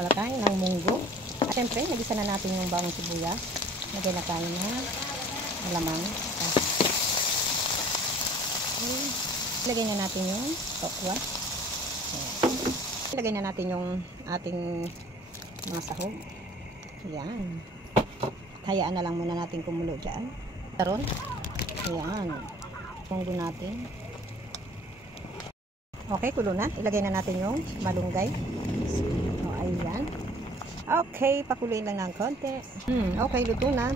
pala tayo ng munggo. At syempre, nagisa na natin yung bawang sibuyas. Lagay na tayo na alamang. Lagay na natin yung tokwa. Lagay na natin yung ating mga sahog. Ayan. Hayaan na lang muna natin kumulo dyan. Taron. Ayan. Munggo natin. Okay, kulo na. Ilagay na natin yung malunggay. O, ayan. Okay, pakuluin lang ng konti. Okay, luto na.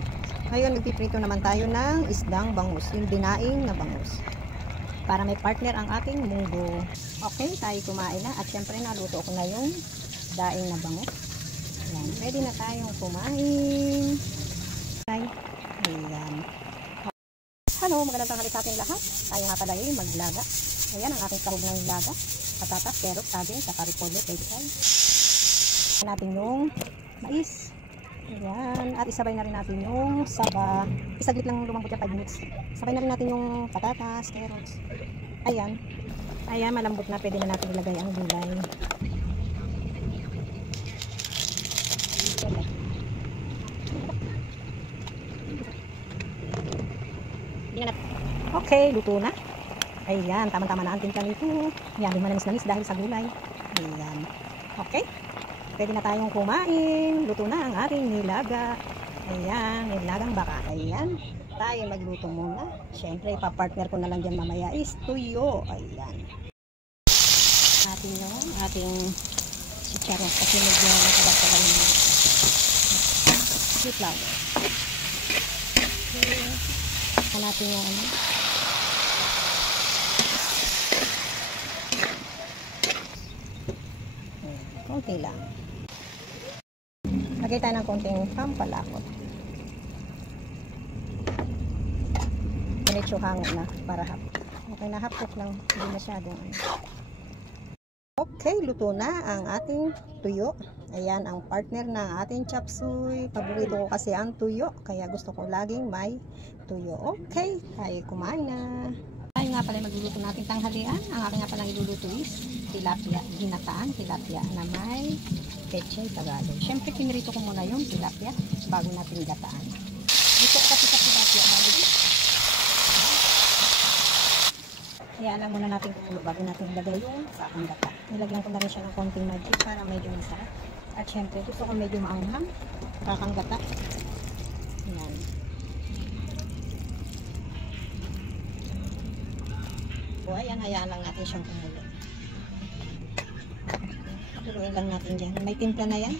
Ngayon, nagpiprito naman tayo ng isdang bangus. Yung dinaing na bangus. Para may partner ang ating munggo. Okay, tayo kumain na. At syempre, naluto ko na yung daing na bangus. Ayan, ready na tayong kumain. Ayan. Hello, magandang tanghali sa ating lahat. Tayo nga pala yung maglaga. Ayan ang aking sahog ng laga. Patatas, carrot, saging, saka repolyo, pechay. Natin yung mais. Ayan. At isabay na rin natin yung saba. Isaglit lang lumambot yung 5 minutes. Sabay na rin natin yung patatas, carrots. Ayan. Ayan, malambot na. Pwede na natin ilagay ang gulay. Okay, luto na. Ayan, tama-tama na ang timpla nito. Ayan, di manamis-namis dahil sa gulay. Ayan. Okay. Pwede na tayong kumain. Luto na ang ating nilaga. Ayan, nilagang baka. Ayan. Tayo magluto muna. Siyempre, ipapartner ko na lang dyan mamaya is tuyo. Ayan. Ating chicharon. Kasi medyo nakagat pa rin. Sweet lang. Okay. Natin yung ano. Konti lang. Lagay tayo ng konting pampalakot. Diretso hango na para hap. Okay na, hapot lang. Hindi masyadong ano. Okay, luto na ang ating tuyo. Ayan ang partner ng ating chop suey. Paborito ko kasi ang tuyo. Kaya gusto ko laging may tuyo. Okay, tayo kumain na. Tayo nga pala magluluto natin tanghalian. Ang aking nga palang iluluto is tilapia, ginataan tilapia na may pechay Tagalog. Siyempre, pinirito ko muna yung tilapia bago natin gataan. Gusto ko kasi sa tilapia bago. Hayaan lang muna natin kumulo bago natin ilagay yung sa aking gata. Nilagyan ko na rin siya ng konting magic para medyo masarap. At siyempre, gusto ko medyo maanghang kakang gata. Ayan. So, ayan, hayaan lang natin siyang kumulo. Turuin lang natin dyan. May timpla na yan.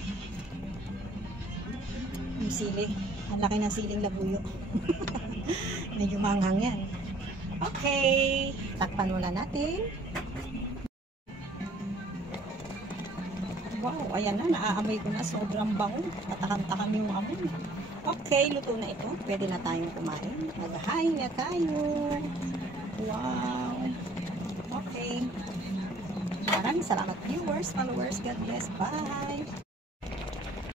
Yung sili. Ang laki ng siling labuyo. Medyo maanghang yan. Okay. Takpan muna natin. Wow, ayan na. Naaamoy ko na. Sobrang bango. Tatakam-takam yung amoy. Okay, luto na ito. Pwede na tayong kumain. Mag-hi na tayo. Wow. Okay. Maraming salamat viewers, followers. God bless. Bye.